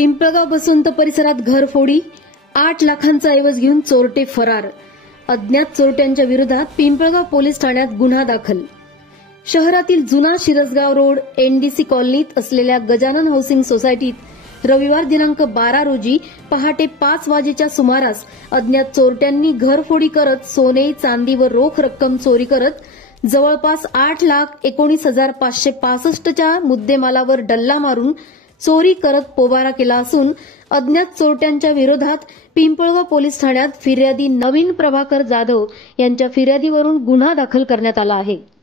पिंपळगाव बसवंत परिसरात घरफोडी, 8 लाखांचा ऐवज घेऊन चोरटे फरार. अज्ञात चोरट्यांच्या विरोधात पिंपळगाव पोलीस ठाण्यात गुन्हा दाखल. शहरातील जुना शिरसगाव रोड एनडीसी कॉलनीत असलेल्या गजानन हाऊसिंग सोसायटीत रविवार दिनांक 12 रोजी पहाटे 5 वाजेच्या सुमारास अज्ञात चोरट्यांनी घरफोडी करत सोने, चांदी व रोख रक्कम चोरी करत जवळपास 8,19,565 च्या मुद्देमालावर डल्ला मारून चोरी करत पोबारा केला असून अज्ञात चोरट्यांच्या विरोधात पिंपळगाव पोलीस ठाण्यात फिर्यादी नवीन प्रभाकर जाधव यांच्या फिर्यादीवरून गुन्हा दाखल करण्यात आला आहे.